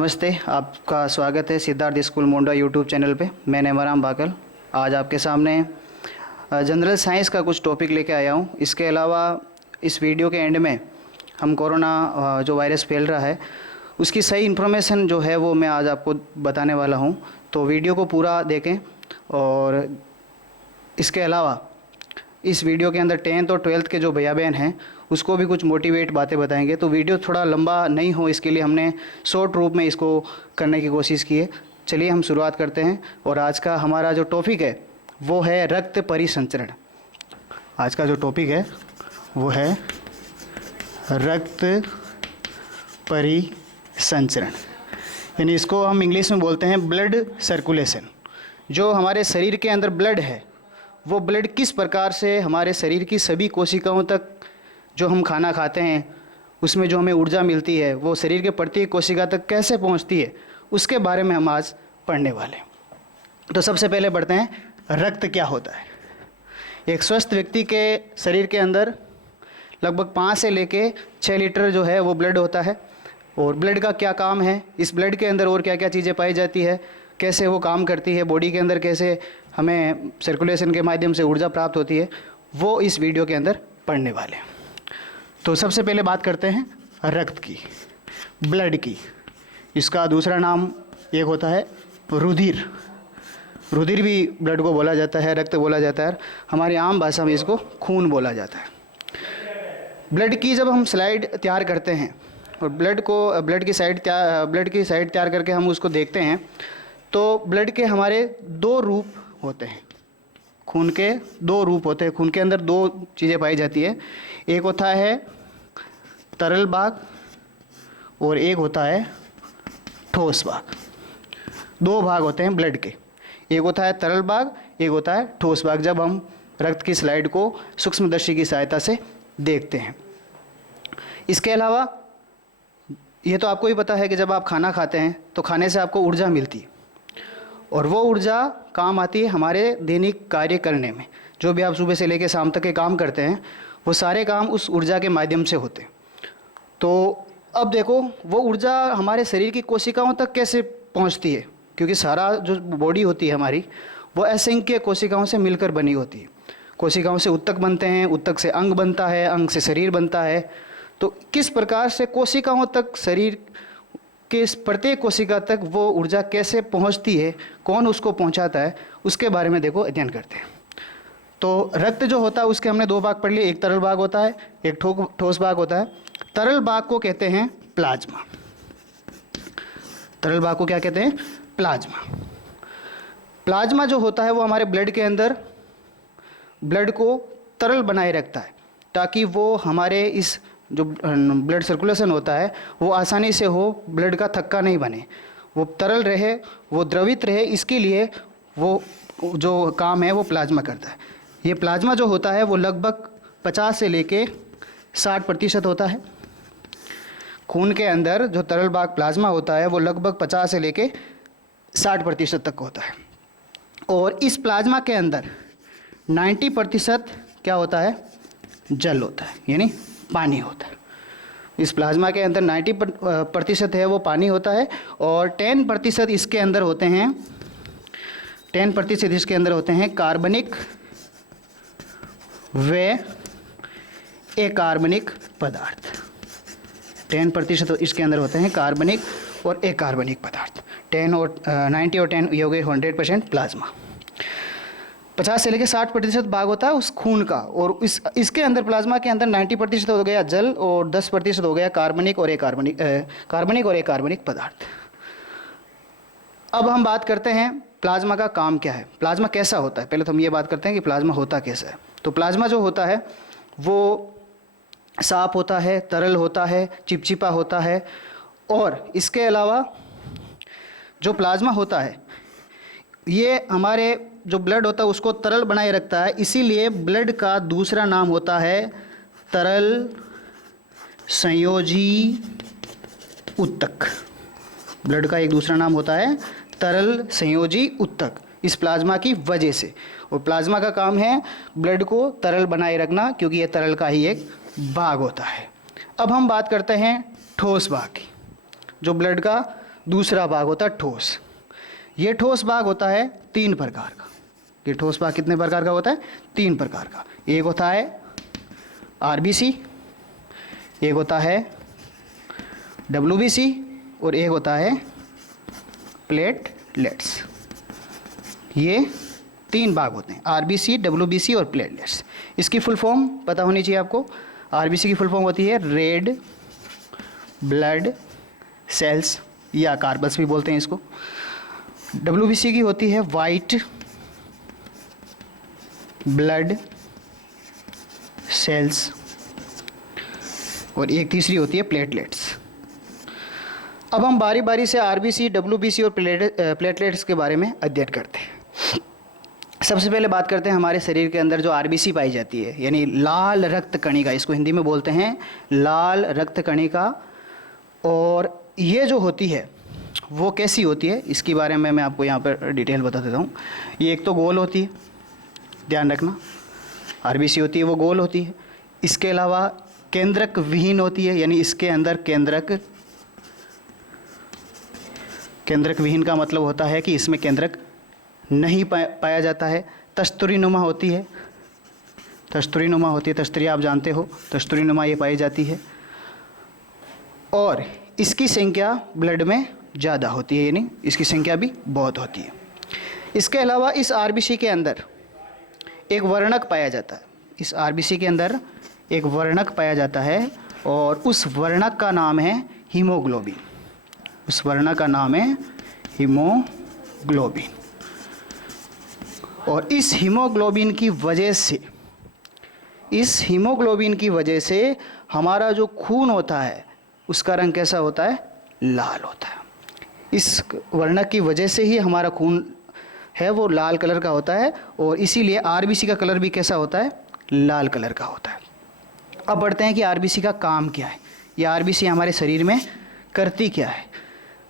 नमस्ते, आपका स्वागत है सिद्धार्थ स्कूल मोंडा यूट्यूब चैनल पे। मैं नेमराम बाकल आज आपके सामने जनरल साइंस का कुछ टॉपिक लेके आया हूँ। इसके अलावा इस वीडियो के एंड में हम कोरोना जो वायरस फैल रहा है उसकी सही इन्फॉर्मेशन जो है वो मैं आज आपको बताने वाला हूँ, तो वीडियो को पूरा देखें। और इसके अलावा इस वीडियो के अंदर 10th और 12th के जो भैया बहन हैं उसको भी कुछ मोटिवेट बातें बताएंगे, तो वीडियो थोड़ा लंबा नहीं हो इसके लिए हमने शॉर्ट रूप में इसको करने की कोशिश की है। चलिए हम शुरुआत करते हैं। और आज का हमारा जो टॉपिक है वो है रक्त परिसंचरण। आज का जो टॉपिक है वो है रक्त परिसंचरण, यानी इसको हम इंग्लिश में बोलते हैं ब्लड सर्कुलेशन। जो हमारे शरीर के अंदर ब्लड है वो ब्लड किस प्रकार से हमारे शरीर की सभी कोशिकाओं तक, जो हम खाना खाते हैं उसमें जो हमें ऊर्जा मिलती है वो शरीर के प्रत्येक कोशिका तक कैसे पहुंचती है, उसके बारे में हम आज पढ़ने वाले हैं। तो सबसे पहले बढ़ते हैं, रक्त क्या होता है। एक स्वस्थ व्यक्ति के शरीर के अंदर लगभग 5 से लेके 6 लीटर जो है वो ब्लड होता है। और ब्लड का क्या काम है, इस ब्लड के अंदर और क्या क्या चीज़ें पाई जाती है, कैसे वो काम करती है बॉडी के अंदर, कैसे हमें सर्कुलेशन के माध्यम से ऊर्जा प्राप्त होती है, वो इस वीडियो के अंदर पढ़ने वाले हैं। तो सबसे पहले बात करते हैं रक्त की, ब्लड की। इसका दूसरा नाम एक होता है रुधिर। रुधिर भी ब्लड को बोला जाता है, रक्त बोला जाता है, हमारी आम भाषा में इसको खून बोला जाता है। ब्लड की जब हम स्लाइड तैयार करते हैं और ब्लड की साइड तैयार करके हम उसको देखते हैं, तो ब्लड के हमारे 2 रूप होते हैं। खून के 2 रूप होते हैं। खून के अंदर 2 चीज़ें पाई जाती है, एक होता है तरल भाग और एक होता है ठोस भाग। 2 भाग होते हैं ब्लड के, एक होता है तरल भाग, एक होता है ठोस भाग, जब हम रक्त की स्लाइड को सूक्ष्मदर्शी की सहायता से देखते हैं। इसके अलावा ये तो आपको ही पता है कि जब आप खाना खाते हैं तो खाने से आपको ऊर्जा मिलती है और वो ऊर्जा काम आती है हमारे दैनिक कार्य करने में। जो भी आप सुबह से लेकर शाम तक के काम करते हैं वो सारे काम उस ऊर्जा के माध्यम से होते हैं। तो अब देखो वो ऊर्जा हमारे शरीर की कोशिकाओं तक कैसे पहुंचती है, क्योंकि सारा जो बॉडी होती है हमारी वो असंख्य कोशिकाओं से मिलकर बनी होती है। कोशिकाओं से ऊतक बनते हैं, ऊतक से अंग बनता है, अंग से शरीर बनता है। तो किस प्रकार से कोशिकाओं तक, शरीर के प्रत्येक कोशिका तक वो ऊर्जा कैसे पहुंचती है, कौन उसको पहुंचाता है, उसके बारे में देखो अध्ययन करते हैं। तो रक्त जो होता है उसके हमने 2 भाग पढ़ लिए, एक तरल भाग होता है, एक ठोस भाग होता है। तरल भाग को कहते हैं प्लाज्मा। तरल भाग को क्या कहते हैं? प्लाज्मा। प्लाज्मा जो होता है वो हमारे ब्लड के अंदर ब्लड को तरल बनाए रखता है, ताकि वो हमारे इस जो ब्लड सर्कुलेशन होता है वो आसानी से हो, ब्लड का थक्का नहीं बने, वो तरल रहे, वो द्रवित रहे। इसके लिए वो जो काम है वो प्लाज्मा करता है। ये प्लाज्मा जो होता है वो लगभग 50 से लेके 60% होता है। खून के अंदर जो तरल भाग प्लाज्मा होता है वो लगभग 50 से लेके 60% तक होता है। और इस प्लाज्मा के अंदर 90% क्या होता है? जल होता है, यानी पानी होता है। इस प्लाज्मा के अंदर 90% है वो पानी होता है। और 10% इसके अंदर होते हैं, 10% इसके अंदर होते हैं कार्बनिक व अकार्बनिक पदार्थ। 10% इसके अंदर होते हैं कार्बनिक और अकार्बनिक पदार्थ। 90 और 10 ये हो गए 100% प्लाज्मा। 50 से लेकर 60% भाग होता है उस खून का। और इसके अंदर प्लाज्मा के अंदर 90% हो गया जल और 10% हो गया कार्बनिक और अकार्बनिक पदार्थ। अब हम बात करते हैं प्लाज्मा का काम क्या है, प्लाज्मा कैसा होता है। पहले तो हम ये बात करते हैं कि प्लाज्मा होता कैसा है। तो प्लाज्मा जो होता है वो साफ होता है, तरल होता है, चिपचिपा होता है। और इसके अलावा जो प्लाज्मा होता है ये हमारे जो ब्लड होता है उसको तरल बनाए रखता है, इसीलिए ब्लड का दूसरा नाम होता है तरल संयोजी ऊतक। ब्लड का एक दूसरा नाम होता है तरल संयोजी ऊतक, इस प्लाज्मा की वजह से। और प्लाज्मा का काम है ब्लड को तरल बनाए रखना, क्योंकि ये तरल का ही एक भाग होता है। अब हम बात करते हैं ठोस भाग की, जो ब्लड का दूसरा भाग होता है ठोस। ये ठोस भाग होता है 3 प्रकार का। ये ठोस भाग कितने प्रकार का होता है? 3 प्रकार का। एक होता है आरबीसी, एक होता है डब्ल्यूबीसी और एक होता है प्लेटलेट्स। ये 3 भाग होते हैं, आरबीसी, डब्ल्यूबीसी और प्लेटलेट्स। इसकी फुल फॉर्म पता होनी चाहिए आपको। आरबीसी की फुल फॉर्म होती है रेड ब्लड सेल्स या कार्बस भी बोलते हैं इसको। डब्ल्यूबीसी की होती है वाइट ब्लड सेल्स और एक तीसरी होती है प्लेटलेट्स। अब हम बारी बारी से आरबीसी, डब्ल्यूबीसी और प्लेटलेट्स के बारे में अध्ययन करते हैं। सबसे पहले बात करते हैं हमारे शरीर के अंदर जो आरबीसी पाई जाती है, यानी लाल रक्त कणिका, इसको हिंदी में बोलते हैं लाल रक्त कणिका। और ये जो होती है वो कैसी होती है, इसके बारे में मैं आपको यहाँ पर डिटेल बता देता हूँ। ये एक तो गोल होती है, ध्यान रखना, आरबीसी होती है वो गोल होती है। इसके अलावा केंद्रक विहीन होती है, यानी इसके अंदर केंद्रक विहीन का मतलब होता है कि इसमें केंद्रक नहीं पाया जाता है। तस्तुरीनुमा होती है, तस्तुरी आप जानते हो, तस्तुरीनुमा ये पाई जाती है। और इसकी संख्या ब्लड में ज़्यादा होती है, यानी इसकी संख्या भी बहुत होती है। इसके अलावा इस आरबीसी के अंदर एक वर्णक पाया जाता है। इस आरबीसी के अंदर एक वर्णक पाया जाता है और उस वर्णक का नाम है हीमोग्लोबिन। उस वर्णक का नाम है हीमोग्लोबिन। और इस हीमोग्लोबिन की वजह से हमारा जो खून होता है उसका रंग कैसा होता है? लाल होता है। इस वर्णक की वजह से ही हमारा खून है वो लाल कलर का होता है और इसीलिए आरबीसी का कलर भी कैसा होता है? लाल कलर का होता है। अब बढ़ते हैं कि आरबीसी का काम क्या है, या आरबीसी हमारे शरीर में करती क्या है।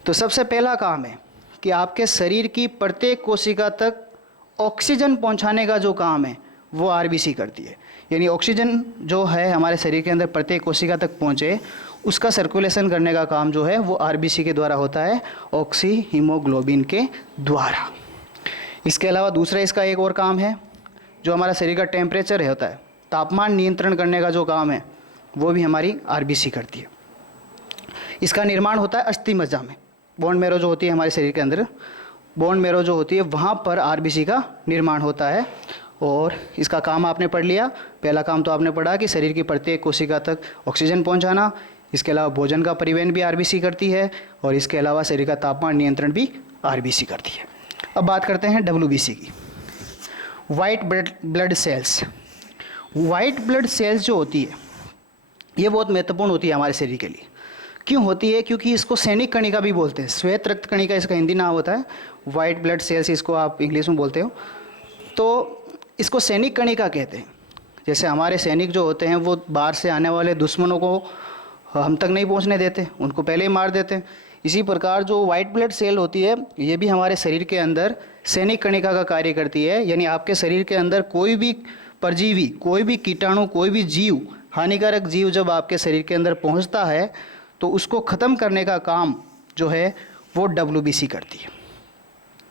तो सबसे पहला काम है कि आपके शरीर की प्रत्येक कोशिका तक ऑक्सीजन पहुंचाने का जो काम है वो आरबीसी करती है। यानी ऑक्सीजन जो है हमारे शरीर के अंदर प्रत्येक कोशिका तक पहुंचे, उसका सर्कुलेशन करने का काम जो है वो आरबीसी के द्वारा होता है, ऑक्सी हीमोग्लोबिन के द्वारा। इसके अलावा दूसरा इसका एक और काम है, जो हमारा शरीर का टेम्परेचर होता है, तापमान नियंत्रण करने का जो काम है वो भी हमारी आरबीसी करती है। इसका निर्माण होता है अस्थि मज्जा में। बोन मैरो जो होती है हमारे शरीर के अंदर, बोन मैरो जो होती है वहाँ पर आरबीसी का निर्माण होता है। और इसका काम आपने पढ़ लिया। पहला काम तो आपने पढ़ा कि शरीर की प्रत्येक कोशिका तक ऑक्सीजन पहुँचाना। इसके अलावा भोजन का परिवहन भी आरबीसी करती है और इसके अलावा शरीर का तापमान नियंत्रण भी आरबीसी करती है। अब बात करते हैं डब्ल्यूबीसी की, white blood cells. White blood cells जो होती है ये बहुत महत्वपूर्ण होती है हमारे शरीर के लिए। क्यों होती है? क्योंकि इसको सैनिक कणिका भी बोलते हैं। श्वेत रक्त कणिका इसका हिंदी नाम होता है, वाइट ब्लड सेल्स इसको आप इंग्लिश में बोलते हो। तो इसको सैनिक कणिका कहते हैं। जैसे हमारे सैनिक जो होते हैं वो बाहर से आने वाले दुश्मनों को हम तक नहीं पहुंचने देते, उनको पहले ही मार देते हैं। इसी प्रकार जो वाइट ब्लड सेल होती है ये भी हमारे शरीर के अंदर सैनिक कणिका का कार्य करती है। यानी आपके शरीर के अंदर कोई भी परजीवी, कोई भी कीटाणु, कोई भी जीव, हानिकारक जीव जब आपके शरीर के अंदर पहुंचता है तो उसको ख़त्म करने का काम जो है वो डब्ल्यूबीसी करती है।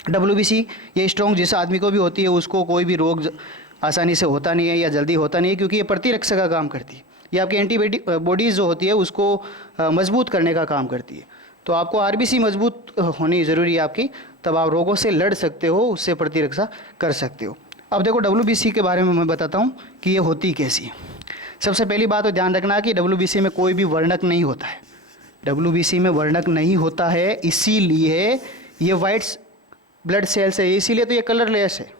डब्ल्यूबीसी ये स्ट्रॉन्ग जिस आदमी को भी होती है उसको कोई भी रोग आसानी से होता नहीं है या जल्दी होता नहीं है, क्योंकि ये प्रतिरक्षा का काम करती है। ये आपकी एंटीबॉडीज़ जो होती है उसको मजबूत करने का काम करती है। तो आपको आरबीसी मजबूत होनी ज़रूरी है आपकी, तब आप रोगों से लड़ सकते हो, उससे प्रतिरक्षा कर सकते हो। अब देखो डब्ल्यूबीसी के बारे में मैं बताता हूँ कि ये होती कैसी है। सबसे पहली बात तो ध्यान रखना कि डब्ल्यूबीसी में कोई भी वर्णक नहीं होता है। डब्ल्यूबीसी में वर्णक नहीं होता है, इसीलिए ये वाइट ब्लड सेल्स है, इसीलिए तो ये कलरलेस है,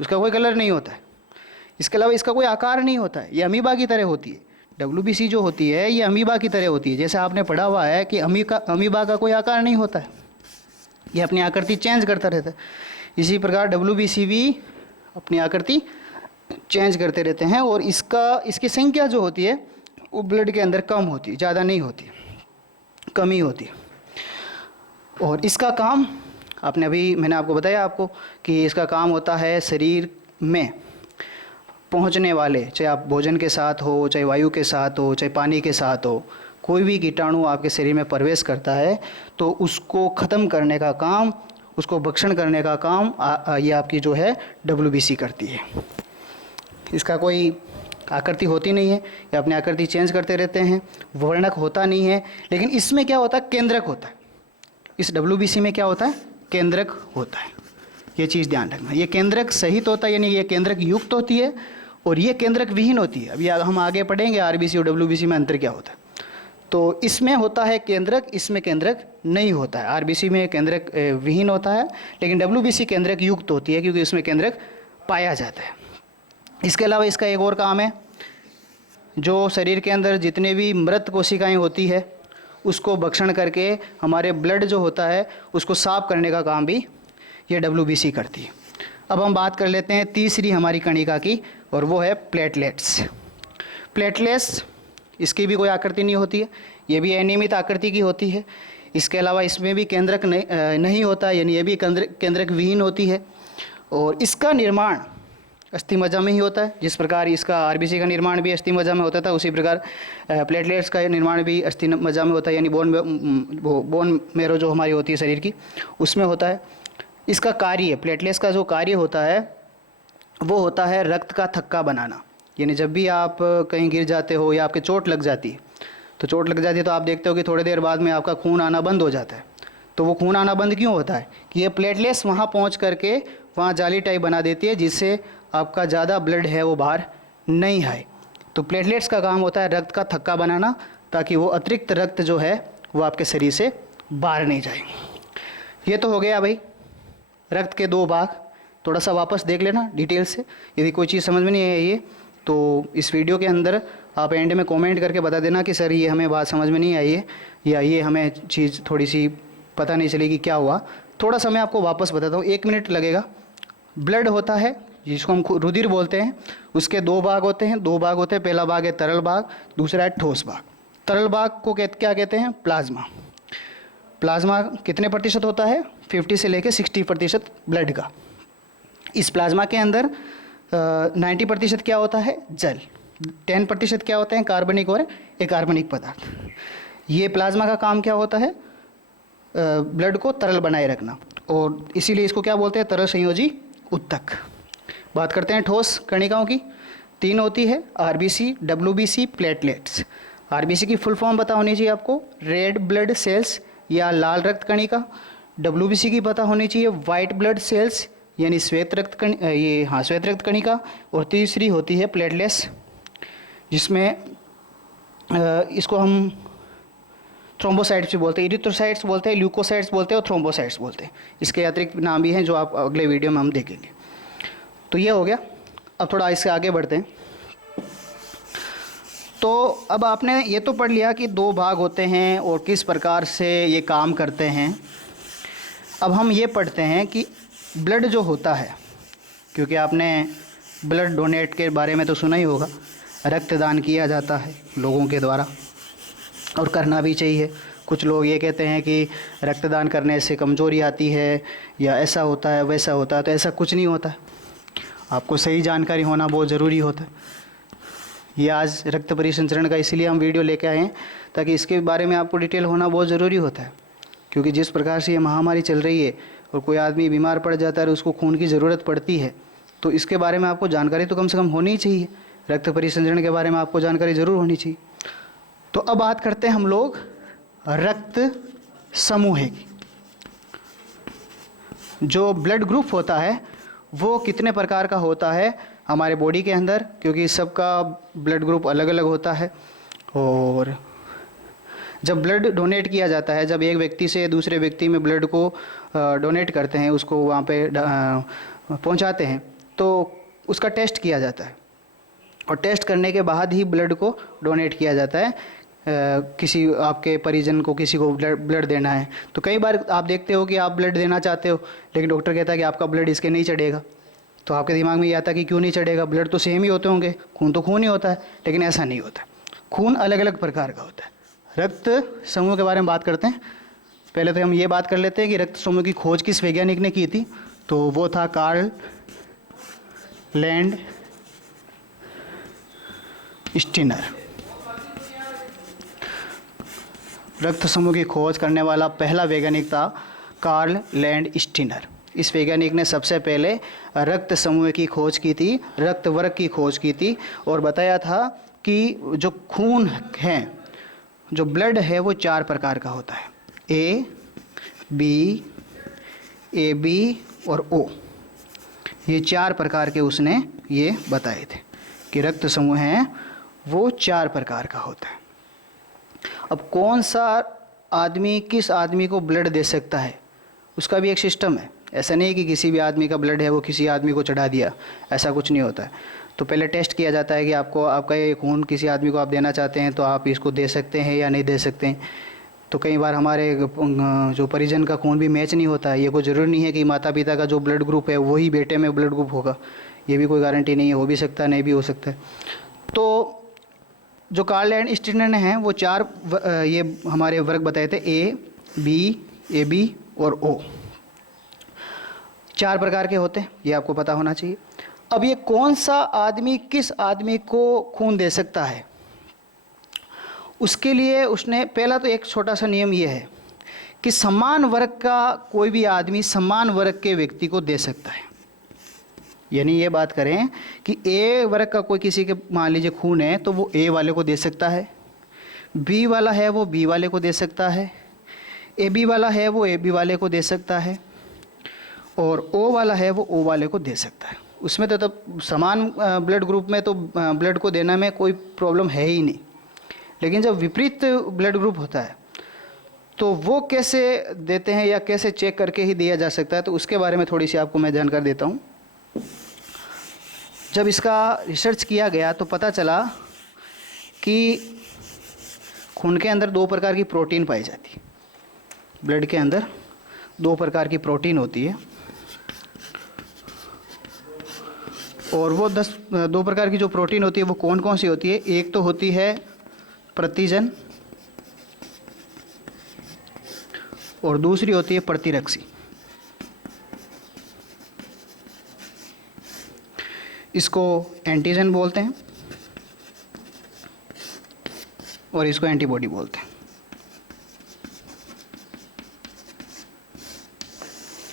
उसका कोई कलर नहीं होता है। इसके अलावा इसका कोई आकार नहीं होता है, ये अमीबा की तरह होती है। डब्ल्यूबीसी जो होती है ये अमीबा की तरह होती है। जैसे आपने पढ़ा हुआ है कि अमीबा का कोई आकार नहीं होता है, ये अपनी आकृति चेंज करता रहता है। इसी प्रकार डब्ल्यूबीसी भी अपनी आकृति चेंज करते रहते हैं और इसकी संख्या जो होती है वो ब्लड के अंदर कम होती है, ज़्यादा नहीं होती, कम ही होती है। और इसका काम मैंने आपको बताया आपको कि इसका काम होता है शरीर में पहुंचने वाले, चाहे आप भोजन के साथ हो, चाहे वायु के साथ हो, चाहे पानी के साथ हो, कोई भी कीटाणु आपके शरीर में प्रवेश करता है तो उसको ख़त्म करने का काम, उसको भक्षण करने का काम ये आपकी जो है WBC करती है। इसका कोई आकृति होती नहीं है, ये अपनी आकृति चेंज करते रहते हैं, वर्णक होता नहीं है, लेकिन इसमें क्या होता है, केंद्रक होता है। इस WBC में क्या होता है, केंद्रक होता है। ये चीज़ ध्यान रखना, ये केंद्रक सहित होता है, यानी ये केंद्रक युक्त होती है और ये केंद्रक विहीन होती है। अभी हम आगे पढ़ेंगे RBC और WBC में अंतर क्या होता है। तो इसमें होता है केंद्रक, इसमें केंद्रक नहीं होता है। RBC में केंद्रक विहीन होता है, लेकिन WBC केंद्रक युक्त होती है क्योंकि उसमें केंद्रक पाया जाता है। इसके अलावा इसका एक और काम है, जो शरीर के अंदर जितने भी मृत कोशिकाएं होती है उसको भक्षण करके हमारे ब्लड जो होता है उसको साफ करने का काम भी ये WBC करती है। अब हम बात कर लेते हैं तीसरी हमारी कणिका की, और वो है प्लेटलेट्स। प्लेटलेट्स, इसकी भी कोई आकृति नहीं होती है, ये भी अनियमित आकृति की होती है। इसके अलावा इसमें भी केंद्रक नहीं होता, यानी ये भी केंद्रक विहीन होती है। और इसका निर्माण अस्थिमज्जा में ही होता है। जिस प्रकार इसका RBC का निर्माण भी अस्थिमज्जा में होता था, उसी प्रकार प्लेटलेट्स का निर्माण भी अस्थिमज्जा में होता है, यानी बोन मेरो जो हमारी होती है शरीर की, उसमें होता है। इसका कार्य, प्लेटलेट्स का जो कार्य होता है वो होता है रक्त का थक्का बनाना। यानी जब भी आप कहीं गिर जाते हो या आपके चोट लग जाती है, तो चोट लग जाती है तो आप देखते हो कि थोड़ी देर बाद में आपका खून आना बंद हो जाता है। तो वो खून आना बंद क्यों होता है कि ये प्लेटलेट्स वहाँ पहुँच करके वहाँ जाली टाइप बना देती है, जिससे आपका ज़्यादा ब्लड है वो बाहर नहीं आए। तो प्लेटलेट्स का काम होता है रक्त का थक्का बनाना, ताकि वो अतिरिक्त रक्त जो है वो आपके शरीर से बाहर नहीं जाए। ये तो हो गया भाई रक्त के दो भाग। थोड़ा सा वापस देख लेना डिटेल से, यदि कोई चीज़ समझ में नहीं आई है तो इस वीडियो के अंदर आप एंड में कमेंट करके बता देना कि सर ये हमें बात समझ में नहीं आई है, या ये हमें चीज़ थोड़ी सी पता नहीं चलेगी क्या हुआ। थोड़ा सा मैं आपको वापस बताता हूँ, 1 मिनट लगेगा। ब्लड होता है जिसको हम रुधिर बोलते हैं, उसके 2 भाग होते हैं। 2 भाग होते हैं, पहला भाग है तरल भाग, दूसरा है ठोस भाग। तरल भाग को क्या कहते हैं, प्लाज्मा। प्लाज्मा कितने प्रतिशत होता है, 50 से लेकर 60% ब्लड का। इस प्लाज्मा के अंदर 90% क्या होता है, जल। 10% क्या होते हैं, कार्बनिक और अकार्बनिक पदार्थ। ये प्लाज्मा का काम क्या होता है, ब्लड को तरल बनाए रखना, और इसीलिए इसको क्या बोलते हैं, तरल संयोजी उत्तक। बात करते हैं ठोस कणिकाओं की। 3 होती है, RBC, WBC, प्लेटलेट्स। RBC की फुल फॉर्म पता होनी चाहिए आपको, रेड ब्लड सेल्स या लाल रक्त कणिका। WBC की पता होनी चाहिए, वाइट ब्लड सेल्स यानी श्वेत रक्त कणिका। और तीसरी होती है प्लेटलेट्स, जिसमें इसको हम थ्रोम्बोसाइट्स भी बोलते हैं, इरिथ्रोसाइट्स बोलते हैं, ल्यूकोसाइट्स बोलते हैं और थ्रोम्बोसाइट्स बोलते हैं। इसके अतिरिक्त नाम भी हैं जो आप अगले वीडियो में हम देखेंगे। तो ये हो गया। अब थोड़ा इससे आगे बढ़ते हैं। तो अब आपने ये तो पढ़ लिया कि 2 भाग होते हैं और किस प्रकार से ये काम करते हैं। अब हम ये पढ़ते हैं कि ब्लड जो होता है, क्योंकि आपने ब्लड डोनेट के बारे में तो सुना ही होगा, रक्तदान किया जाता है लोगों के द्वारा और करना भी चाहिए। कुछ लोग ये कहते हैं कि रक्तदान करने से कमज़ोरी आती है या ऐसा होता है वैसा होता है, तो ऐसा कुछ नहीं होता है। आपको सही जानकारी होना बहुत ज़रूरी होता है। ये आज रक्त परिसंचरण का इसलिए हम वीडियो लेके आए हैं ताकि इसके बारे में आपको डिटेल होना बहुत ज़रूरी होता है, क्योंकि जिस प्रकार से ये महामारी चल रही है और कोई आदमी बीमार पड़ जाता है और उसको खून की ज़रूरत पड़ती है, तो इसके बारे में आपको जानकारी तो कम से कम होनी ही चाहिए। रक्त परिसंचरण के बारे में आपको जानकारी ज़रूर होनी चाहिए। तो अब बात करते हैं हम लोग रक्त समूह की। जो ब्लड ग्रुप होता है वो कितने प्रकार का होता है हमारे बॉडी के अंदर, क्योंकि सबका ब्लड ग्रुप अलग अलग होता है। और जब ब्लड डोनेट किया जाता है, जब एक व्यक्ति से दूसरे व्यक्ति में ब्लड को डोनेट करते हैं, उसको वहाँ पे पहुँचाते हैं, तो उसका टेस्ट किया जाता है और टेस्ट करने के बाद ही ब्लड को डोनेट किया जाता है। किसी आपके परिजन को किसी को ब्लड देना है, तो कई बार आप देखते हो कि आप ब्लड देना चाहते हो, लेकिन डॉक्टर कहता है कि आपका ब्लड इसके नहीं चढ़ेगा। तो आपके दिमाग में ये आता है कि क्यों नहीं चढ़ेगा, ब्लड तो सेम ही होते होंगे, खून तो खून ही होता है। लेकिन ऐसा नहीं होता, खून अलग अलग प्रकार का होता है। रक्त समूह के बारे में बात करते हैं। पहले तो हम ये बात कर लेते हैं कि रक्त समूह की खोज किस वैज्ञानिक ने की थी, तो वो था कार्ल लैंड स्टीनर। रक्त समूह की खोज करने वाला पहला वैज्ञानिक था कार्ल लैंडस्टीनर। इस वैज्ञानिक ने सबसे पहले रक्त समूह की खोज की थी, रक्त वर्ग की खोज की थी और बताया था कि जो खून है, जो ब्लड है, वो 4 प्रकार का होता है, ए बी और ओ। ये 4 प्रकार के उसने ये बताए थे कि रक्त समूह है वो 4 प्रकार का होता है। अब कौन सा आदमी किस आदमी को ब्लड दे सकता है, उसका भी एक सिस्टम है। ऐसा नहीं है कि किसी भी आदमी का ब्लड है वो किसी आदमी को चढ़ा दिया, ऐसा कुछ नहीं होता है। तो पहले टेस्ट किया जाता है कि आपका ये खून किसी आदमी को आप देना चाहते हैं तो आप इसको दे सकते हैं या नहीं दे सकते हैं। तो कई बार हमारे जो परिजन का खून भी मैच नहीं होता है। ये कोई ज़रूरी नहीं है कि माता पिता का जो ब्लड ग्रुप है वही बेटे में ब्लड ग्रुप होगा, ये भी कोई गारंटी नहीं है, हो भी सकता है नहीं भी हो सकता है। तो जो कार्ल लैंडस्टीनर हैं वो 4 ये हमारे वर्ग बताए थे, ए बी और ओ। 4 प्रकार के होते हैं, ये आपको पता होना चाहिए। अब ये कौन सा आदमी किस आदमी को खून दे सकता है, उसके लिए उसने पहला तो एक छोटा सा नियम ये है कि समान वर्ग का कोई भी आदमी समान वर्ग के व्यक्ति को दे सकता है। यानी ये बात करें कि ए वर्ग का कोई किसी के मान लीजिए खून है तो वो ए वाले को दे सकता है, बी वाला है वो बी वाले को दे सकता है, ए बी वाला है वो ए बी वाले को दे सकता है और ओ वाला है वो ओ वाले को दे सकता है। उसमें तो तब समान ब्लड ग्रुप में तो ब्लड को देने में कोई प्रॉब्लम है ही नहीं। लेकिन जब विपरीत ब्लड ग्रुप होता है तो वो कैसे देते हैं या कैसे चेक करके ही दिया जा सकता है, तो उसके बारे में थोड़ी सी आपको मैं जानकारी देता हूँ। जब इसका रिसर्च किया गया तो पता चला कि खून के अंदर 2 प्रकार की प्रोटीन पाई जाती है। ब्लड के अंदर 2 प्रकार की प्रोटीन होती है और वो 2 प्रकार की जो प्रोटीन होती है वो कौन कौन सी होती है। एक तो होती है प्रतिजन और दूसरी होती है प्रतिरक्षी। इसको एंटीजन बोलते हैं और इसको एंटीबॉडी बोलते हैं।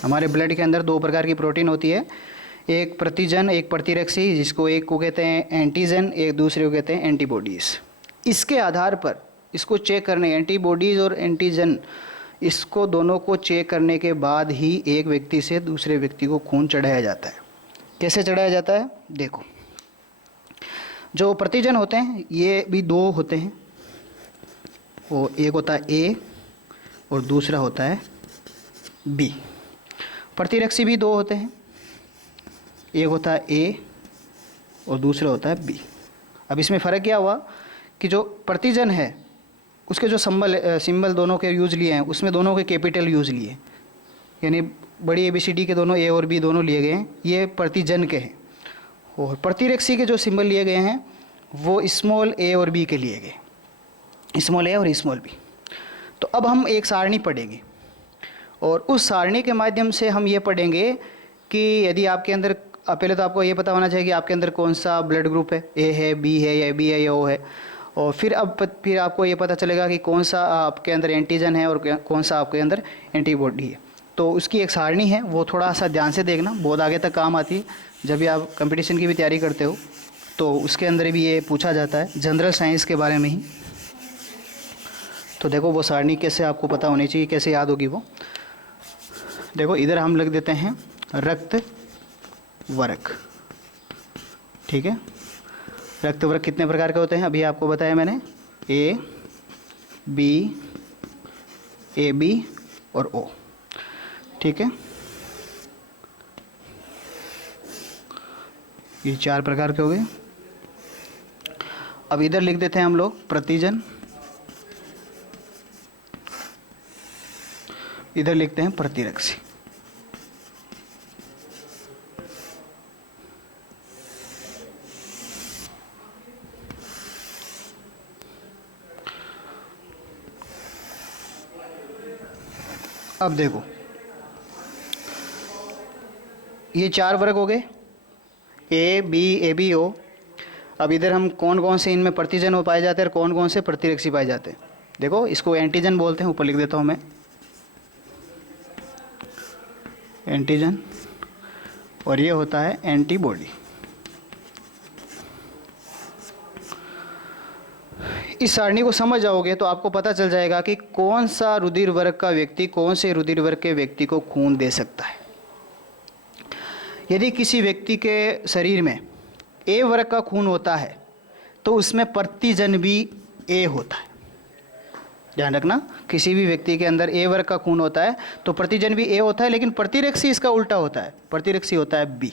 हमारे ब्लड के अंदर 2 प्रकार की प्रोटीन होती है, एक प्रतिजन एक प्रतिरक्षी, जिसको एक को कहते हैं एंटीजन, एक दूसरे को कहते हैं एंटीबॉडीज़। इसके आधार पर इसको चेक करने, एंटीबॉडीज़ और एंटीजन, इसको दोनों को चेक करने के बाद ही एक व्यक्ति से दूसरे व्यक्ति को खून चढ़ाया जाता है। कैसे चढ़ाया जाता है, देखो। जो प्रतिजन होते हैं ये भी 2 होते हैं, वो एक होता है ए और दूसरा होता है बी। प्रतिरक्षी भी 2 होते हैं, एक होता है ए और दूसरा होता है बी। अब इसमें फ़र्क क्या हुआ कि जो प्रतिजन है उसके जो सिंबल दोनों के यूज़ लिए हैं, उसमें दोनों के कैपिटल यूज़ लिए, यानी बड़ी ABCD के दोनों ए और बी दोनों लिए गए हैं, ये प्रतिजन के हैं। और प्रतिरक्षी के जो सिंबल लिए गए हैं वो स्मॉल ए और बी के लिए गए, स्मॉल ए और स्मॉल बी। तो अब हम एक सारणी पढ़ेंगे और उस सारणी के माध्यम से हम ये पढ़ेंगे कि यदि आपके अंदर, पहले तो आपको ये पता होना चाहिए कि आपके अंदर कौन सा ब्लड ग्रुप है, ए है, बी है या बी है या ओ है। और फिर आपको ये पता चलेगा कि कौन सा आपके अंदर एंटीजन है और कौन सा आपके अंदर एंटीबॉडी है। तो उसकी एक सारणी है, वो थोड़ा सा ध्यान से देखना, बहुत आगे तक काम आती है। जब भी आप कंपटीशन की भी तैयारी करते हो तो उसके अंदर भी ये पूछा जाता है, जनरल साइंस के बारे में ही। तो देखो वो सारणी कैसे आपको पता होनी चाहिए, कैसे याद होगी वो। देखो इधर हम लिख देते हैं रक्त वर्ग, ठीक है। रक्त वर्ग कितने प्रकार के होते हैं अभी आपको बताया मैंने, ए बी और ओ, ठीक है। ये 4 प्रकार के हो गए। अब इधर लिख देते हैं हम लोग प्रतिजन, इधर लिखते हैं प्रतिरक्षी। अब देखो ये 4 वर्ग हो गए, ए बी ओ। अब इधर हम कौन कौन से इनमें प्रतिजन हो पाए जाते हैं और कौन कौन से प्रतिरक्षी पाए जाते हैं। देखो इसको एंटीजन बोलते हैं, ऊपर लिख देता हूँ मैं, एंटीजन, और ये होता है एंटीबॉडी। इस सारणी को समझ जाओगे तो आपको पता चल जाएगा कि कौन सा रुधिर वर्ग का व्यक्ति कौन से रुधिर वर्ग के व्यक्ति को खून दे सकता है। यदि किसी व्यक्ति के शरीर में ए वर्ग का खून होता है तो उसमें प्रतिजन भी ए होता है। ध्यान रखना, किसी भी व्यक्ति के अंदर ए वर्ग का खून होता है तो प्रतिजन भी ए होता है, लेकिन प्रतिरक्षी इसका उल्टा होता है, प्रतिरक्षी होता है बी।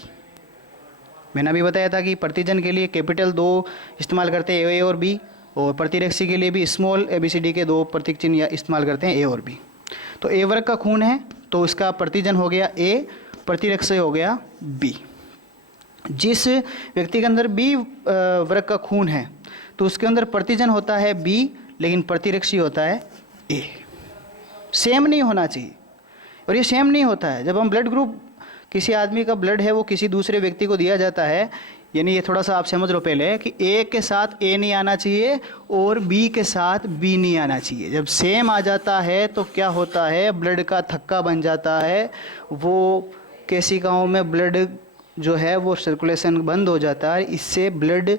मैंने अभी बताया था कि प्रतिजन के लिए कैपिटल 2 इस्तेमाल करते हैं, ए और बी, और प्रतिरक्षी के लिए भी स्मॉल ABCD के 2 प्रतीक चिन्ह इस्तेमाल करते हैं, ए और बी। तो ए वर्ग का खून है तो उसका प्रतिजन हो गया ए, प्रतिरक्षी हो गया बी। जिस व्यक्ति के अंदर बी वर्ग का खून है तो उसके अंदर प्रतिजन होता है बी, लेकिन प्रतिरक्षी होता है ए। सेम नहीं होना चाहिए, और ये सेम नहीं होता है। जब हम ब्लड ग्रुप, किसी आदमी का ब्लड है वो किसी दूसरे व्यक्ति को दिया जाता है, यानी ये थोड़ा सा आप समझ लो पहले कि ए के साथ ए नहीं आना चाहिए और बी के साथ बी नहीं आना चाहिए। जब सेम आ जाता है तो क्या होता है, ब्लड का थक्का बन जाता है, वो केशिकाओं में ब्लड जो है वो सर्कुलेशन बंद हो जाता है। इससे ब्लड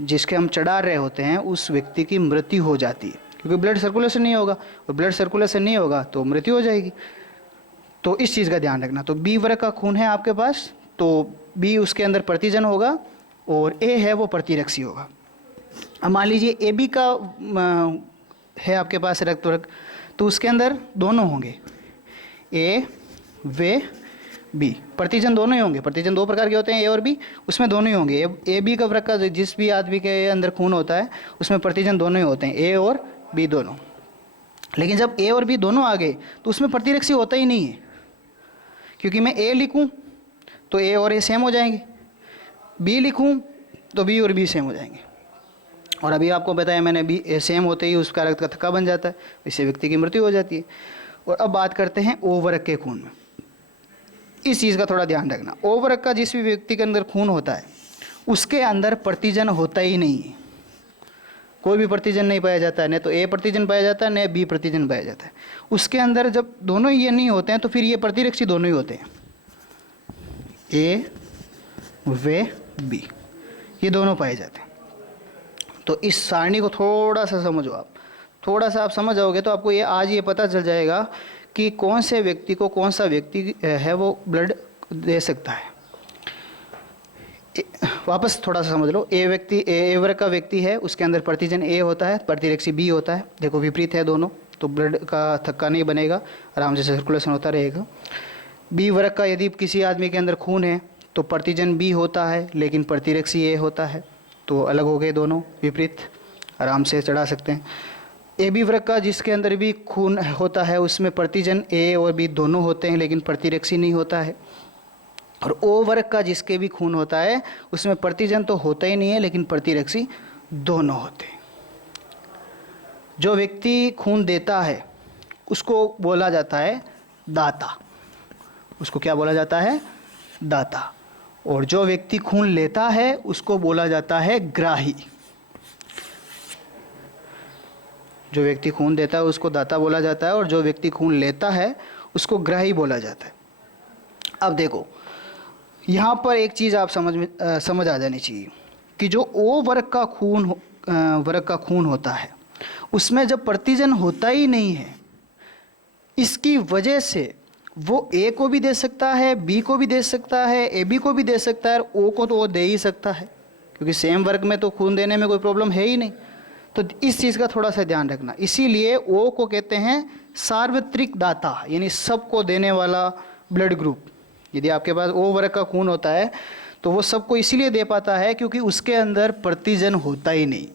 जिसके हम चढ़ा रहे होते हैं उस व्यक्ति की मृत्यु हो जाती है, क्योंकि ब्लड सर्कुलेशन नहीं होगा, और ब्लड सर्कुलेशन नहीं होगा तो मृत्यु हो जाएगी। तो इस चीज़ का ध्यान रखना। तो बी वर्ग का खून है आपके पास तो बी उसके अंदर प्रतिजन होगा और ए है वो प्रतिरक्षी होगा। अब मान लीजिए ए बी का है आपके पास रक्त वर्ग, तो उसके अंदर दोनों होंगे, ए व बी, प्रतिजन दोनों ही होंगे। प्रतिजन 2 प्रकार के होते हैं, ए और बी, उसमें दोनों ही होंगे। ए बी का वर्ग का जिस भी आदमी के अंदर खून होता है उसमें प्रतिजन दोनों ही होते हैं, ए और बी दोनों। लेकिन जब ए और बी दोनों आ गए तो उसमें प्रतिरक्षी होता ही नहीं है, क्योंकि मैं ए लिखूं तो ए और ए सेम हो जाएंगे, बी लिखूं तो बी और बी सेम हो जाएंगे। और अभी आपको बताया मैंने, बी ए सेम होते ही उसका रक्त का थक्का बन जाता है, इससे व्यक्ति की मृत्यु हो जाती है। और अब बात करते हैं ओ वर्ग के खून में। इस चीज़ का थोड़ा ध्यान रखना, ओ वर्ग का जिस भी व्यक्ति के अंदर खून होता है उसके अंदर प्रतिजन होता ही नहीं है, कोई भी प्रतिजन नहीं पाया जाता है, न तो ए प्रतिजन पाया जाता है न बी प्रतिजन पाया जाता है। उसके अंदर जब दोनों ये नहीं होते हैं तो फिर ये प्रतिरक्षी दोनों ही होते हैं, ए व बी, ये दोनों पाए जाते हैं। तो इस सारणी को थोड़ा सा समझो आप, थोड़ा सा आप समझ जाओगे तो आपको ये आज ये पता चल जाएगा कि कौन से व्यक्ति को कौन सा व्यक्ति है वो ब्लड दे सकता है। वापस थोड़ा सा समझ लो, ए वर्ग का व्यक्ति है, उसके अंदर प्रतिजन ए होता है, प्रतिरक्षी बी होता है। देखो विपरीत है दोनों, तो ब्लड का थक्का नहीं बनेगा, आराम से सर्कुलेशन होता रहेगा। बी वर्ग का यदि किसी आदमी के अंदर खून है तो प्रतिजन बी होता है लेकिन प्रतिरक्षी ए होता है, तो अलग हो गए दोनों, विपरीत, आराम से चढ़ा सकते हैं। ए बी वर्ग का जिसके अंदर भी खून होता है उसमें प्रतिजन ए और बी दोनों होते हैं लेकिन प्रतिरक्षी नहीं होता है। और ओ वर्ग का जिसके भी खून होता है उसमें प्रतिजन तो होता ही नहीं है लेकिन प्रतिरक्षी दोनों होते हैं। जो व्यक्ति खून देता है उसको बोला जाता है दाता, उसको क्या बोला जाता है, दाता। और जो व्यक्ति खून लेता है उसको बोला जाता है ग्राही। जो व्यक्ति खून देता है उसको दाता बोला जाता है और जो व्यक्ति खून लेता है उसको ग्राही बोला जाता है। अब देखो यहाँ पर एक चीज़ आप समझ आ जानी चाहिए कि जो ओ वर्ग का खून होता है उसमें जब प्रतिजन होता ही नहीं है, इसकी वजह से वो ए को भी दे सकता है, बी को भी दे सकता है, ए बी को भी दे सकता है, और ओ को तो वो दे ही सकता है, क्योंकि सेम वर्ग में तो खून देने में कोई प्रॉब्लम है ही नहीं। तो इस चीज़ का थोड़ा सा ध्यान रखना। इसीलिए ओ को कहते हैं सार्वत्रिक दाता, यानी सबको देने वाला ब्लड ग्रुप। यदि आपके पास ओ वर्ग का खून होता है तो वो सबको इसीलिए दे पाता है क्योंकि उसके अंदर प्रतिजन होता ही नहीं।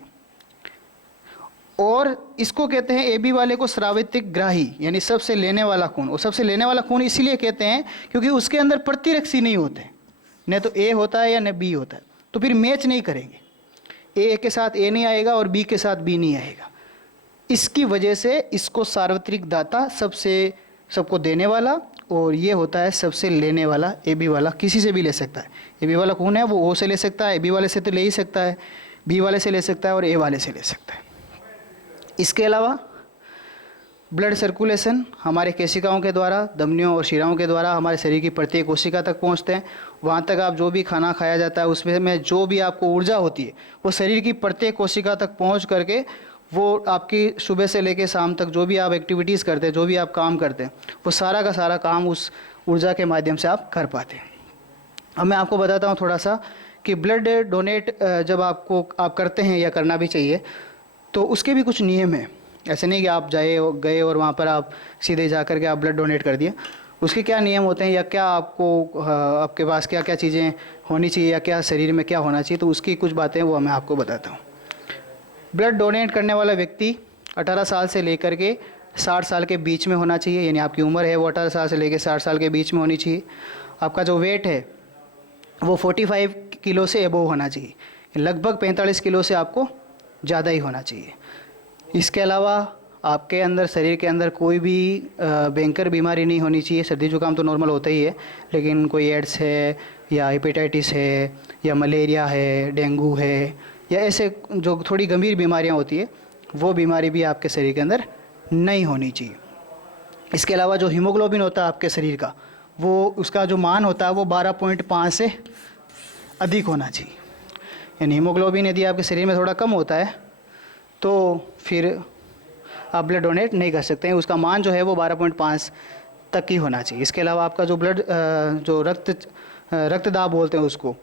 और इसको कहते हैं ए बी वाले को स्रावित्रिक ग्राही, यानी सबसे लेने वाला खून। और सबसे लेने वाला खून इसीलिए कहते हैं क्योंकि उसके अंदर प्रतिरक्षी नहीं होते, न तो ए होता है या न बी होता है, तो फिर मैच नहीं करेंगे, ए के साथ ए नहीं आएगा और बी के साथ बी नहीं आएगा। इसकी वजह से इसको सार्वत्रिक दाता, सबको देने वाला, और ये होता है सबसे लेने वाला ए बी वाला, किसी से भी ले सकता है। ए बी वाला खून है वो ओ से ले सकता है, ए बी वाले से तो ले ही सकता है, बी वाले से ले सकता है और ए वाले से ले सकता है। इसके अलावा ब्लड सर्कुलेशन हमारे केशिकाओं के द्वारा, धमनियों और शिराओं के द्वारा हमारे शरीर की प्रत्येक कोशिका तक पहुंचते हैं। वहाँ तक आप जो भी खाना खाया जाता है उसमें जो भी आपको ऊर्जा होती है वो शरीर की प्रत्येक कोशिका तक पहुंच करके वो आपकी सुबह से लेकर शाम तक जो भी आप एक्टिविटीज़ करते हैं, जो भी आप काम करते हैं, वो सारा का सारा काम उस ऊर्जा के माध्यम से आप कर पाते हैं। अब मैं आपको बताता हूँ थोड़ा सा कि ब्लड डोनेट जब आप करते हैं या करना भी चाहिए तो उसके भी कुछ नियम हैं। ऐसे नहीं कि आप गए और वहाँ पर आप सीधे जा कर के आप ब्लड डोनेट कर दिए। उसके क्या नियम होते हैं या क्या आपके पास क्या क्या चीज़ें होनी चाहिए या क्या शरीर में क्या होना चाहिए, तो उसकी कुछ बातें वो मैं आपको बताता हूँ। ब्लड डोनेट करने वाला व्यक्ति 18 साल से लेकर के 60 साल के बीच में होना चाहिए, यानी आपकी उम्र है वो 18 साल से लेकर 60 साल के बीच में होनी चाहिए। आपका जो वेट है वो 45 किलो से एबोव होना चाहिए, लगभग 45 किलो से आपको ज़्यादा ही होना चाहिए। इसके अलावा आपके अंदर शरीर के अंदर कोई भी भयंकर बीमारी नहीं होनी चाहिए। सर्दी जुकाम तो नॉर्मल होता ही है, लेकिन कोई एड्स है या हेपेटाइटिस है या मलेरिया है, डेंगू है या ऐसे जो थोड़ी गंभीर बीमारियां होती है वो बीमारी भी आपके शरीर के अंदर नहीं होनी चाहिए। इसके अलावा जो हीमोग्लोबिन होता है आपके शरीर का, वो उसका जो मान होता है वो 12.5 से अधिक होना चाहिए। यानी हीमोग्लोबिन यदि आपके शरीर में थोड़ा कम होता है तो फिर आप ब्लड डोनेट नहीं कर सकते हैं। उसका मान जो है वो 12.5 तक ही होना चाहिए। इसके अलावा आपका जो जो रक्तदाब बोलते हैं उसको,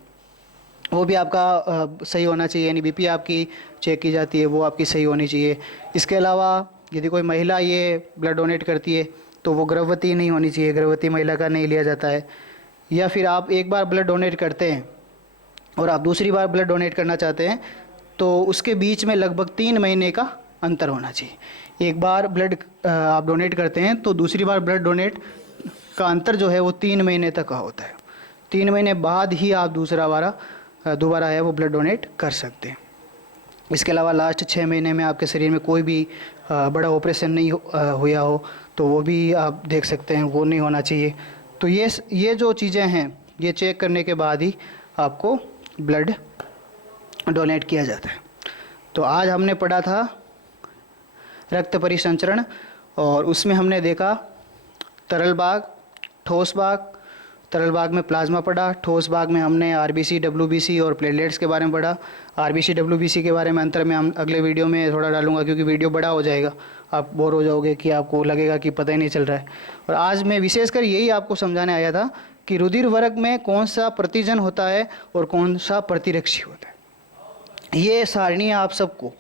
वो भी आपका सही होना चाहिए, यानी बीपी आपकी चेक की जाती है वो आपकी सही होनी चाहिए। इसके अलावा यदि कोई महिला ये ब्लड डोनेट करती है तो वो गर्भवती नहीं होनी चाहिए, गर्भवती महिला का नहीं लिया जाता है। या फिर आप एक बार ब्लड डोनेट करते हैं और आप दूसरी बार ब्लड डोनेट करना चाहते हैं तो उसके बीच में लगभग 3 महीने का अंतर होना चाहिए। एक बार ब्लड आप डोनेट करते हैं तो दूसरी बार ब्लड डोनेट का अंतर जो है वो 3 महीने तक का होता है। 3 महीने बाद ही आप दोबारा है वो ब्लड डोनेट कर सकते हैं। इसके अलावा लास्ट 6 महीने में आपके शरीर में कोई भी बड़ा ऑपरेशन नहीं हुआ हो तो वो भी आप देख सकते हैं, वो नहीं होना चाहिए। तो ये जो चीज़ें हैं ये चेक करने के बाद ही आपको ब्लड डोनेट किया जाता है। तो आज हमने पढ़ा था रक्त परिसंचरण और उसमें हमने देखा तरल भाग, ठोस भाग। तरल भाग में प्लाज्मा पढ़ा, ठोस भाग में हमने आरबीसी, डब्ल्यूबीसी और प्लेटलेट्स के बारे में पढ़ा। आरबीसी, डब्ल्यूबीसी के बारे में अंतर में हम अगले वीडियो में थोड़ा डालूंगा क्योंकि वीडियो बड़ा हो जाएगा, आप बोर हो जाओगे कि आपको लगेगा कि पता ही नहीं चल रहा है। और आज मैं विशेषकर यही आपको समझाने आया था कि रुधिर वर्ग में कौन सा प्रतिजन होता है और कौन सा प्रतिरक्षी होता है। ये सारणी आप सबको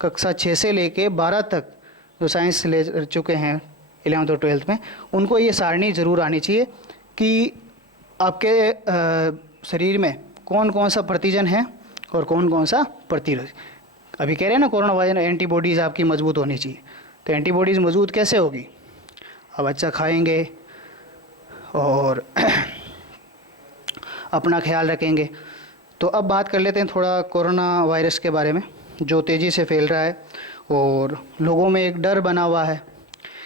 कक्षा 6 से लेके 12 तक जो साइंस ले चुके हैं 11th और 12th में, उनको ये सारणी ज़रूर आनी चाहिए कि आपके शरीर में कौन कौन सा प्रतिजन है और कौन कौन सा प्रतिरोधी। अभी कह रहे हैं ना कोरोना वायरस एंटीबॉडीज़ आपकी मजबूत होनी चाहिए, तो एंटीबॉडीज़ मजबूत कैसे होगी? अब अच्छा खाएंगे और अपना ख्याल रखेंगे। तो अब बात कर लेते हैं थोड़ा कोरोना वायरस के बारे में जो तेज़ी से फैल रहा है और लोगों में एक डर बना हुआ है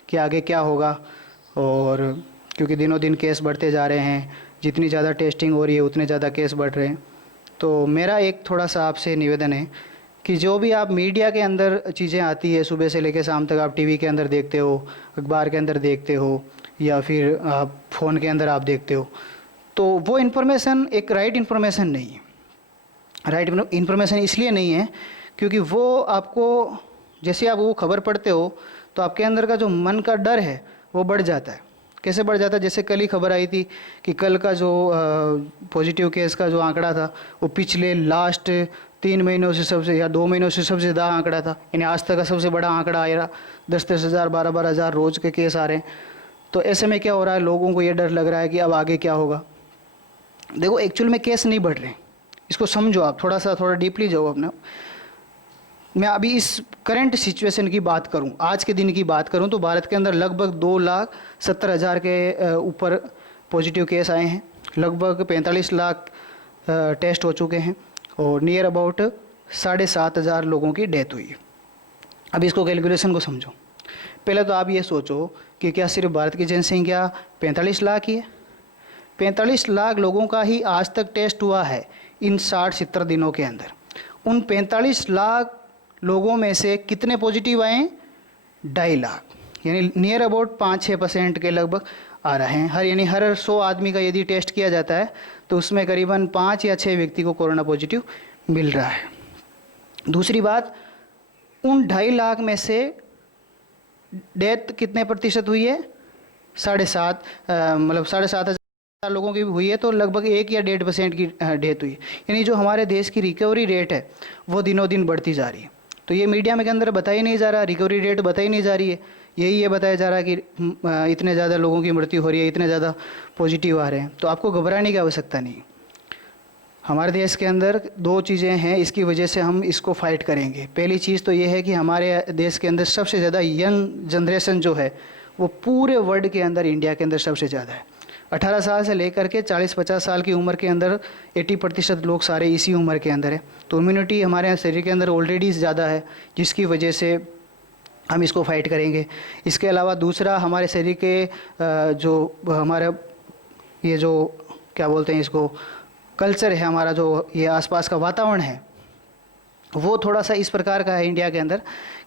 कि आगे क्या होगा। और क्योंकि दिनों दिन केस बढ़ते जा रहे हैं, जितनी ज़्यादा टेस्टिंग हो रही है उतने ज़्यादा केस बढ़ रहे हैं। तो मेरा एक थोड़ा सा आपसे निवेदन है कि जो भी आप मीडिया के अंदर चीज़ें आती है सुबह से लेकर शाम तक, आप टीवी के अंदर देखते हो, अखबार के अंदर देखते हो या फिर आप फ़ोन के अंदर आप देखते हो, तो वो इन्फॉर्मेशन एक राइट इन्फॉर्मेशन नहीं है। राइट इन्फॉर्मेशन इसलिए नहीं है क्योंकि वो आपको जैसे आप वो खबर पढ़ते हो तो आपके अंदर का जो मन का डर है वो बढ़ जाता है। कैसे बढ़ जाता है? जैसे कल ही खबर आई थी कि कल का जो पॉजिटिव केस का जो आंकड़ा था वो पिछले लास्ट 3 महीनों से सबसे या 2 महीनों से सबसे ज़्यादा आंकड़ा था, यानी आज तक का सबसे बड़ा आंकड़ा आया। 10-10 हज़ार 12-12 हज़ार रोज़ के केस आ रहे हैं। तो ऐसे में क्या हो रहा है, लोगों को ये डर लग रहा है कि अब आगे क्या होगा। देखो एक्चुअल में केस नहीं बढ़ रहे हैं, इसको समझो आप थोड़ा डीपली जाओ अपना। मैं अभी इस करंट सिचुएशन की बात करूं, आज के दिन की बात करूं तो भारत के अंदर लगभग 2,70,000 के ऊपर पॉजिटिव केस आए हैं, लगभग 45 लाख टेस्ट हो चुके हैं और नियर अबाउट 7,500 लोगों की डेथ हुई है। अब इसको कैलकुलेशन को समझो। पहले तो आप ये सोचो कि क्या सिर्फ भारत की जनसंख्या 45 लाख ही है? 45 लाख लोगों का ही आज तक टेस्ट हुआ है इन 60-70 दिनों के अंदर। उन 45 लाख लोगों में से कितने पॉजिटिव आए हैं? 2.5 लाख। यानी नियर अबाउट 5-6% के लगभग आ रहे हैं। यानी हर 100 आदमी का यदि टेस्ट किया जाता है तो उसमें करीबन 5 या 6 व्यक्ति को कोरोना पॉजिटिव मिल रहा है। दूसरी बात, उन 2.5 लाख में से डेथ कितने प्रतिशत हुई है? 7.5 मतलब 7,500 लोगों की भी हुई है, तो लगभग 1 या 1.5% की डेथ हुई है। यानी जो हमारे देश की रिकवरी रेट है वो दिनों दिन बढ़ती जा रही है। तो ये मीडिया में के अंदर बताई नहीं जा रहा, रिकवरी रेट बताई नहीं जा रही है, यही ये बताया जा रहा है कि इतने ज़्यादा लोगों की मृत्यु हो रही है, इतने ज़्यादा पॉजिटिव आ रहे हैं। तो आपको घबराने की आवश्यकता नहीं। हमारे देश के अंदर 2 चीज़ें हैं, इसकी वजह से हम इसको फाइट करेंगे। पहली चीज़ तो ये है कि हमारे देश के अंदर सबसे ज़्यादा यंग जनरेशन जो है वो पूरे वर्ल्ड के अंदर इंडिया के अंदर सबसे ज़्यादा है। 18 साल से लेकर के 40-50 साल की उम्र के अंदर 80% लोग सारे इसी उम्र के अंदर है। तो इम्यूनिटी हमारे शरीर के अंदर ऑलरेडी ज़्यादा है, जिसकी वजह से हम इसको फाइट करेंगे। इसके अलावा दूसरा, हमारे शरीर के जो हमारा ये जो क्या बोलते हैं इसको, कल्चर है हमारा, जो ये आसपास का वातावरण है वो थोड़ा सा इस प्रकार का है इंडिया के अंदर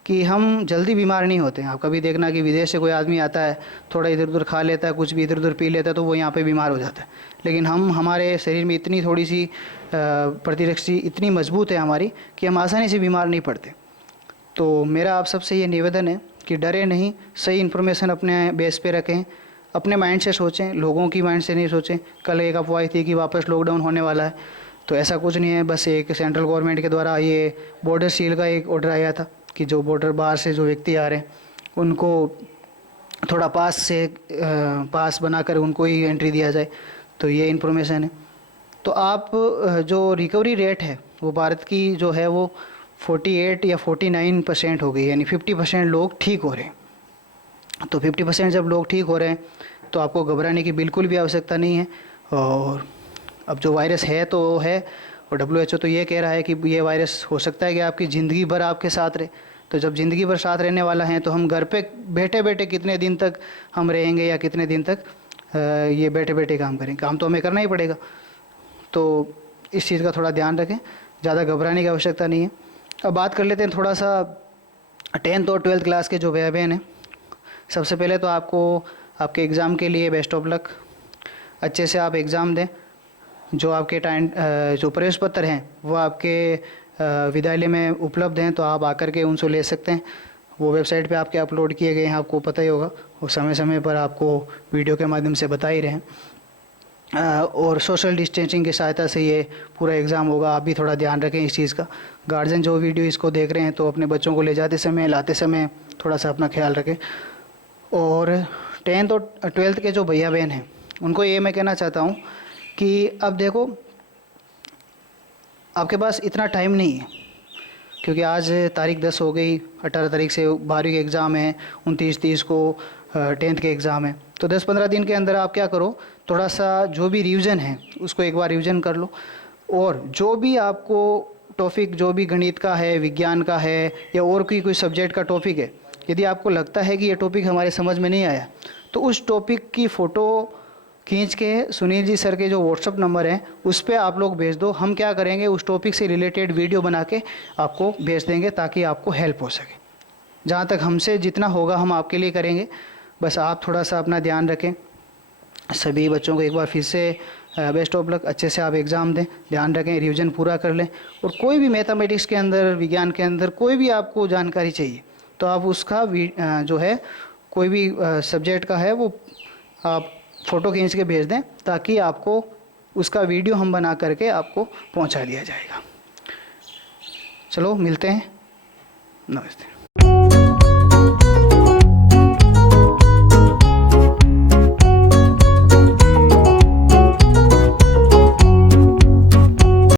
कि हम जल्दी बीमार नहीं होते हैं। आप कभी देखना कि विदेश से कोई आदमी आता है, थोड़ा इधर उधर खा लेता है, कुछ भी इधर उधर पी लेता है, तो वो यहाँ पे बीमार हो जाता है। लेकिन हमारे शरीर में इतनी थोड़ी सी प्रतिरक्षा इतनी मजबूत है हमारी कि हम आसानी से बीमार नहीं पड़ते। तो मेरा आप सबसे ये निवेदन है कि डरे नहीं, सही इन्फॉर्मेशन अपने बेस पे रखें, अपने माइंड से सोचें, लोगों की माइंड से नहीं सोचें। कल एक अफवाह थी कि वापस लॉकडाउन होने वाला है, तो ऐसा कुछ नहीं है। बस एक सेंट्रल गवर्नमेंट के द्वारा ये बॉर्डर सील का एक ऑर्डर आया था कि जो बॉर्डर बाहर से जो व्यक्ति आ रहे हैं उनको थोड़ा पास बनाकर उनको ही एंट्री दिया जाए। तो ये इन्फॉर्मेशन है। तो आप जो रिकवरी रेट है वो भारत की जो है वो 48 या 49% हो गई, यानी 50% लोग ठीक हो रहे हैं। तो 50% जब लोग ठीक हो रहे हैं तो आपको घबराने की बिल्कुल भी आवश्यकता नहीं है। और अब जो वायरस है तो है, और WHO तो ये कह रहा है कि ये वायरस हो सकता है कि आपकी ज़िंदगी भर आपके साथ रहे। तो जब ज़िंदगी भर साथ रहने वाला है तो हम घर पे बैठे बैठे कितने दिन तक हम रहेंगे या कितने दिन तक ये बैठे बैठे काम करेंगे? काम तो हमें करना ही पड़ेगा। तो इस चीज़ का थोड़ा ध्यान रखें, ज़्यादा घबराने की आवश्यकता नहीं है। अब बात कर लेते हैं थोड़ा सा 10th और 12th क्लास के जो भाई बहन हैं। सबसे पहले तो आपको आपके एग्ज़ाम के लिए बेस्ट ऑफ लक, अच्छे से आप एग्ज़ाम दें। जो आपके जो प्रवेश पत्र हैं वो आपके विद्यालय में उपलब्ध हैं, तो आप आकर के उनसे ले सकते हैं। वो वेबसाइट पे आपके अपलोड किए गए हैं, आपको पता ही होगा, वो समय समय पर आपको वीडियो के माध्यम से बता ही रहे हैं। और सोशल डिस्टेंसिंग की सहायता से ये पूरा एग्ज़ाम होगा। आप भी थोड़ा ध्यान रखें इस चीज़ का। गार्जियन जो वीडियो इसको देख रहे हैं तो अपने बच्चों को ले जाते समय लाते समय थोड़ा सा अपना ख्याल रखें। और 10th और 12th के जो भैया बहन हैं उनको ये मैं कहना चाहता हूँ कि अब देखो, आपके पास इतना टाइम नहीं है, क्योंकि आज तारीख 10 हो गई, 18 तारीख से 12वीं के एग्ज़ाम है, 29-30 को 10th के एग्ज़ाम है। तो 10-15 दिन के अंदर आप क्या करो, थोड़ा सा जो भी रिवीजन है उसको एक बार रिवीजन कर लो। और जो भी आपको टॉपिक, जो भी गणित का है, विज्ञान का है या और कोई सब्जेक्ट का टॉपिक है, यदि आपको लगता है कि ये टॉपिक हमारे समझ में नहीं आया तो उस टॉपिक की फ़ोटो खींच के सुनील जी सर के जो व्हाट्सअप नंबर हैं उस पर आप लोग भेज दो। हम क्या करेंगे, उस टॉपिक से रिलेटेड वीडियो बना के आपको भेज देंगे ताकि आपको हेल्प हो सके। जहाँ तक हमसे जितना होगा हम आपके लिए करेंगे। बस आप थोड़ा सा अपना ध्यान रखें। सभी बच्चों को एक बार फिर से बेस्ट ऑफ लक, अच्छे से आप एग्ज़ाम दें, ध्यान रखें, रिवीजन पूरा कर लें। और कोई भी मैथमेटिक्स के अंदर, विज्ञान के अंदर कोई भी आपको जानकारी चाहिए तो आप उसका जो है कोई भी सब्जेक्ट का है वो आप फ़ोटो खींच के भेज दें ताकि आपको उसका वीडियो हम बना करके आपको पहुंचा दिया जाएगा। चलो मिलते हैं, नमस्ते।